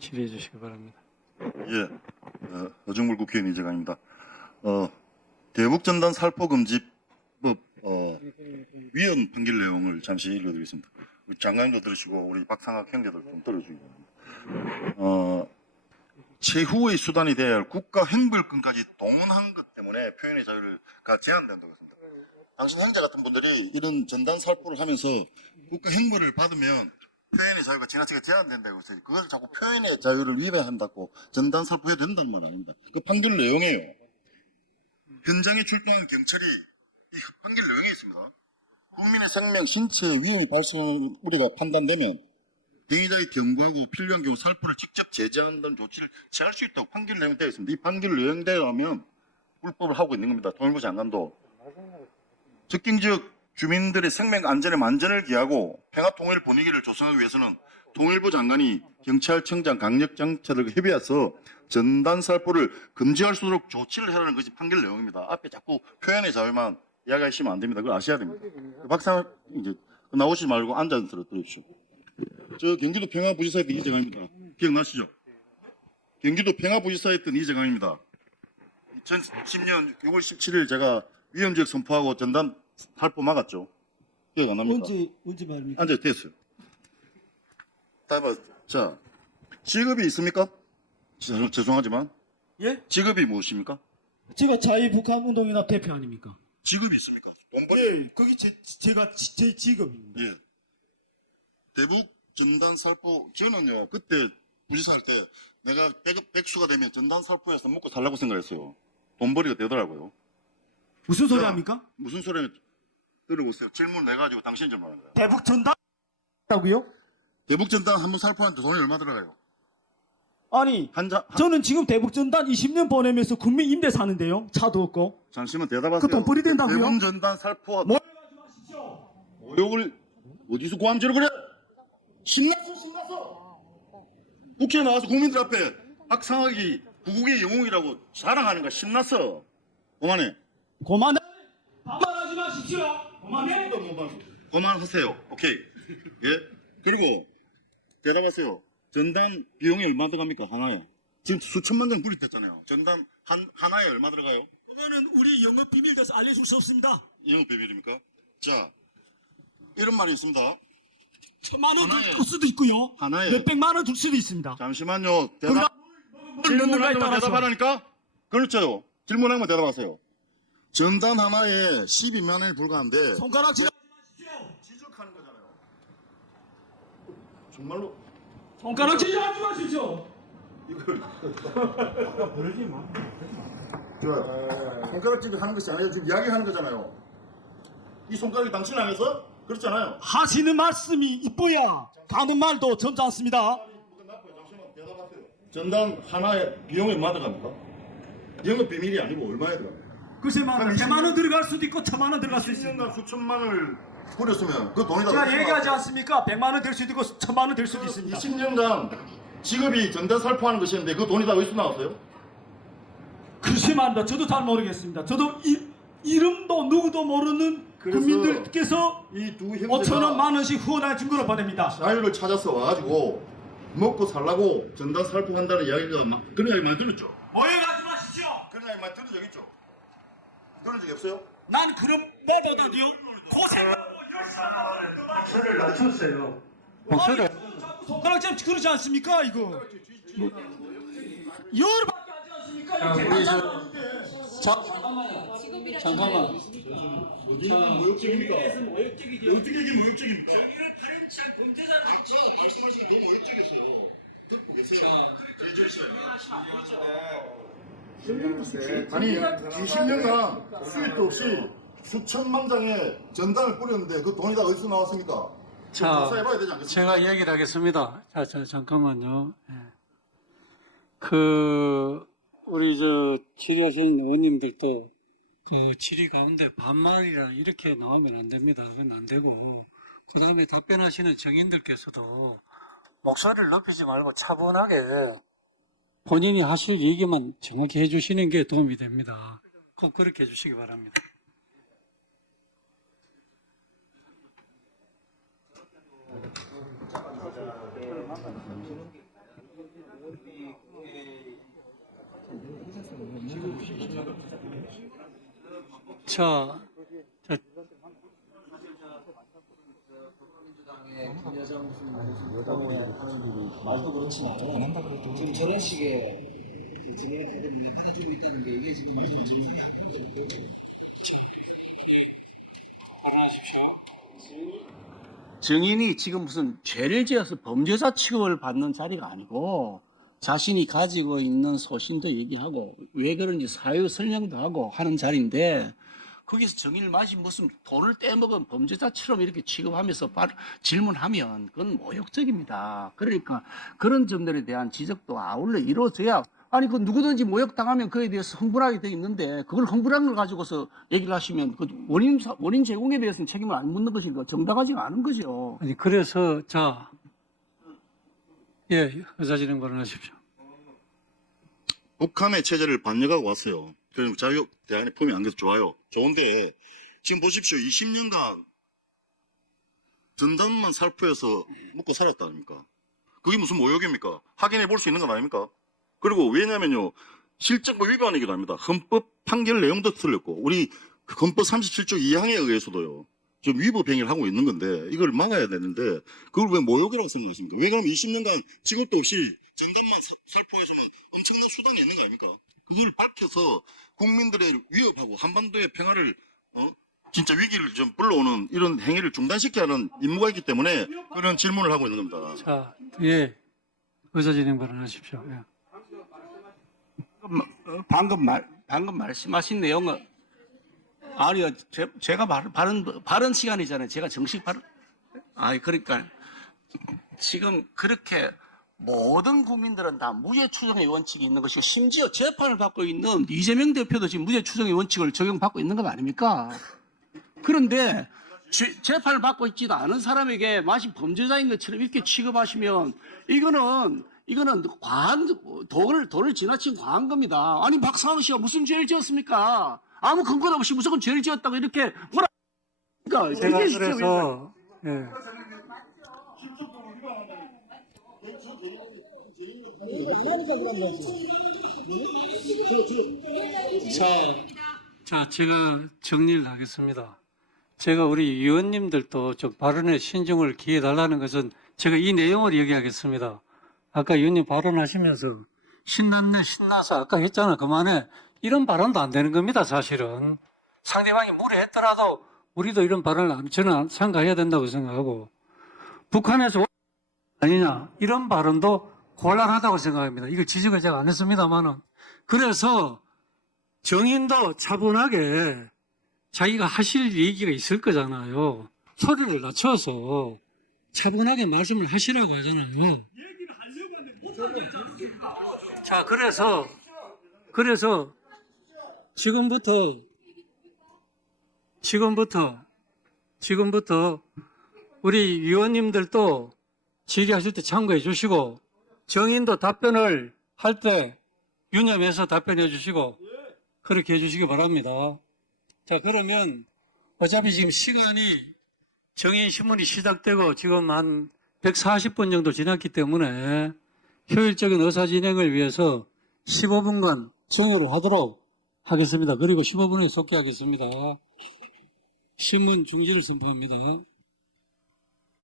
질의해 주시기 바랍니다. 예, 어, 어정물 국회의원 이재강입니다. 어, 대북전단 살포금지법 어, 위헌 판결 내용을 잠시 읽어드리겠습니다. 우리 장관님도 들으시고 우리 박상학 형제들 좀 들어주기 바랍니다. 어, 최후의 수단이 되어야 할 국가 행벌권까지 동원한 것 때문에 표현의 자유가 제한된다고 했습니다. 당신 형제 같은 분들이 이런 전단 살포를 하면서 국가 행벌을 받으면 표현의 자유가 지나치게 제한된다고 했어요. 그걸 자꾸 표현의 자유를 위배한다고 전단 살포해도 된다는 말 아닙니다. 그 판결 내용이에요. 현장에 출동한 경찰이 이 판결 내용에 있습니다. 국민의 생명, 신체에 위험이 발생을 우리가 판단되면 피의자의 경고하고 필요한 경우 살포를 직접 제재한다는 조치를 취할 수 있다고 판결 내용이 되어 있습니다. 이 판결 내용대로 하면 불법을 하고 있는 겁니다. 통일부 장관도 특정 지역 주민들의 생명 안전에 만전을 기하고 평화 통일 분위기를 조성하기 위해서는 통일부 장관이 경찰청장 강력 장차들과 협의해서 전단 살포를 금지할 수 있도록 조치를 해라는 것이 판결 내용입니다. 앞에 자꾸 표현의 자유만 이야기하시면 안 됩니다. 그걸 아셔야 됩니다. 박상 이제 나오시지 말고 앉아서 들어주십시오. 저 경기도 평화부지사였던 이재강입니다. 기억나시죠? 경기도 평화부지사였던 이재강입니다. 2010년 6월 17일 제가 위험지역 선포하고 전단 살포 막았죠. 기억 안 납니까? 언제 언제 말입니까? 앉아 됐어요. 다봐 자 직업이 있습니까? 죄송- 죄송하지만 예? 직업이 무엇입니까? 제가 자유북한 운동연합 대표 아닙니까? 직업이 있습니까? 돈벌이 예, 거기 제 제가 지- 제 직업입니다. 예. 대북 전단 살포 저는요 그때 부지사 할 때 내가 백, 백수가 되면 전단 살포해서 먹고 살라고 생각했어요. 돈벌이가 되더라고요. 무슨 소리 자, 합니까? 무슨 소리냐 들어보세요. 질문 내가지고 당신 질문하는 거야. 대북 전달하고요? 대북 전단 한번 살포하는데 돈이 얼마 들어가요? 아니, 한 자, 한- 저는 지금 대북 전단 20년 보내면서 국민 임대 사는데요. 차도 없고. 잠시만 대답하세요. 그 돈 벌이 된다고요? 대북 전단 살포 뭐 모욕을 어디서 고함지를 그래? 신났어 신났어. 국회에 나와서 국민들 앞에 박상학이 구국의 영웅이라고 자랑하는 거 신났어. 그만해. 고만해. 반말하지 마십시오. 고만해. 그만하세요. 오케이. 예. 그리고 대답하세요. 전단 비용이 얼마 들어갑니까 하나에? 지금 수천만 장 분리됐잖아요. 전단 한 하나에 얼마 들어가요? 그거는 우리 영업 비밀 돼서 알려줄 수 없습니다. 영업 비밀입니까? 자, 이런 말이 있습니다. 천만 원 하나에- 줄 수도 있고요. 하나에- 몇 백만 원 줄 수도 있습니다. 잠시만요. 대답. 뭘 넣는가에 질문하면 따라서. 대답하라니까? 그렇죠. 질문하면 대답하세요. 전단 하나에 12만 원에 불과한데 손가락 질 지적하는 거잖아요. 정말로 손가락 질 하지 마십시오. 좋아요. 손가락질을 하는 것이 아니라 지금 이야기하는 거잖아요. 이 손가락이 당신 안에서 그렇잖아요. 하시는 말씀이 이뻐야 가는 말도 점잖습니다. 전단 하나에 비용이 얼마 들어갑니까? 영업 비밀이 아니고 얼마에 들어갑니까? 글쎄 말이야. 한 100만 원 들어갈 수도 있고 천만 원 들어갈 수도 있습니다. 10년간 수천만 원을 뿌렸으면 그 돈이 다 제가 얘기하지? 않습니까? 100만 원 될 수도 있고 천만 원 될 수도 있습니다. 20년간 직업이 전단 살포하는 것이었는데 그 돈이 다 어디서 나왔어요? 글쎄 말입니다. 저도 잘 모르겠습니다. 저도 이, 이름도 누구도 모르는 그래서 국민들께서 이두 5천 원, 만 원씩 후원할 증거를 보냅니다. 자유를 찾아서 와가지고 먹고 살라고 전단 살포한다는 이야기가 막 그런 이야기 많이 들었죠? 모여가지 마십시오. 그런 이야기 많이 들은 적 있죠? 들은 적 없어요? 난 그런 말보다도요 고생하고 열심히 하는 낮췄어요. 자꾸 손가락 좀 그러지 않습니까 이거? 열받게 하지 않습니까? 이렇게 잠깐만. 어디는 모욕적입니까? 모욕적이지. 어떻게 이게 모욕적입니까? 저기를 파렴치한 범죄자는 아까 말씀하신 게 너무 모욕적이었어요. 듣고 계세요. 제주시요 아니 20년간 수입도 없이 수천만 장의 전단을 뿌렸는데 그 돈이 다 어디서 나왔습니까? 자, 조사해봐야 되지 않겠습니까? 제가 얘기를 하겠습니다. 자, 자, 잠깐만요. 예. 그, 우리 저, 질의하시는 의원님들도 그 질의 가운데 반말이라 이렇게 나오면 안 됩니다. 그건 안 되고. 그 다음에 답변하시는 정인들께서도 목소리를 높이지 말고 차분하게 본인이 하실 얘기만 정확히 해주시는 게 도움이 됩니다. 꼭 그렇게 해주시기 바랍니다. 자, 그렇지 않아요. 지금 저런 식의 진행이 가지고 있다는 게 이게 지금 문제죠. 증인이 지금 무슨 죄를 지어서 범죄자 취급을 받는 자리가 아니고 자신이 가지고 있는 소신도 얘기하고 왜 그런지 사유 설명도 하고 하는 자리인데 거기서 증인을 마시 무슨 돈을 떼먹은 범죄자처럼 이렇게 취급하면서 바- 질문하면 그건 모욕적입니다. 그러니까 그런 점들에 대한 지적도 아울러 이루어져야 아니 그 누구든지 모욕당하면 그에 대해서 흥분하게 돼 있는데 그걸 흥분한 걸 가지고서 얘기를 하시면 그 원인 사- 원인 제공에 대해서는 책임을 안 묻는 것이니까 정당하지가 않은 거죠. 아니, 그래서, 자, 예, 의사진행 발언하십시오. 북한의 체제를 반역하고 왔어요. 그럼 자유 대안의 품이 안겨서 좋아요. 좋은데 지금 보십시오. 20년간 전단만 살포해서 먹고 살았다 아닙니까? 그게 무슨 모욕입니까? 확인해 볼 수 있는 건 아닙니까? 그리고 왜냐면요. 실정법 위반이기도 합니다. 헌법 판결 내용도 틀렸고 우리 헌법 37조 2항에 의해서도요. 좀 위법 행위를 하고 있는 건데 이걸 막아야 되는데 그걸 왜 모욕이라고 생각하십니까? 왜 그러면 20년간 직업도 없이 전단만 사- 살포해서는 엄청난 수단이 있는 거 아닙니까? 그걸 밝혀서 국민들의 위협하고 한반도의 평화를 어? 진짜 위기를 좀 불러오는 이런 행위를 중단시켜야 하는 임무가 있기 때문에 그런 질문을 하고 있는 겁니다. 자, 예, 의사진행 발언하십시오. 예. 어, 방금 말 방금 말씀하신 내용은 아니요 제, 제가 발, 발언 발언 시간이잖아요. 제가 정식 발언 아 그러니까 지금 그렇게 모든 국민들은 다 무죄 추정의 원칙이 있는 것이고 심지어 재판을 받고 있는 이재명 대표도 지금 무죄 추정의 원칙을 적용받고 있는 것 아닙니까? 그런데 죄- 재판을 받고 있지도 않은 사람에게 마치 범죄자인 것처럼 이렇게 취급하시면 이거는 이거는 과한 돈을 돈을 지나친 과한 겁니다. 아니 박상훈 씨가 무슨 죄를 지었습니까? 아무 근거도 없이 무조건 죄를 지었다고 이렇게 뭐라 그러니까 그래서, 예. 자, 제가 정리를 하겠습니다. 제가 우리 의원님들도 좀 발언에 신중을 기해 달라는 것은 제가 이 내용을 얘기하겠습니다. 아까 의원님 발언하시면서 신났네, 신나서 아까 했잖아. 그만해. 이런 발언도 안 되는 겁니다, 사실은. 상대방이 무례했더라도 우리도 이런 발언을 안- 저는 참가해야 된다고 생각하고 북한에서 아니냐 이런 발언도 곤란하다고 생각합니다. 이걸 지적을 제가 안 했습니다만은 그래서 정인도 차분하게 자기가 하실 얘기가 있을 거잖아요. 소리를 낮춰서 차분하게 말씀을 하시라고 하잖아요. 자, 그래서 그래서 지금부터 지금부터 지금부터 우리 위원님들도 질의하실 때 참고해 주시고 정인도 답변을 할 때 유념해서 답변해 주시고 그렇게 해 주시기 바랍니다. 자 그러면 어차피 지금 시간이 정인 신문이 시작되고 지금 한 140분 정도 지났기 때문에 효율적인 의사 진행을 위해서 15분간 종료를 하도록 하겠습니다. 그리고 15분에 속개하겠습니다. 신문 중지를 선포합니다.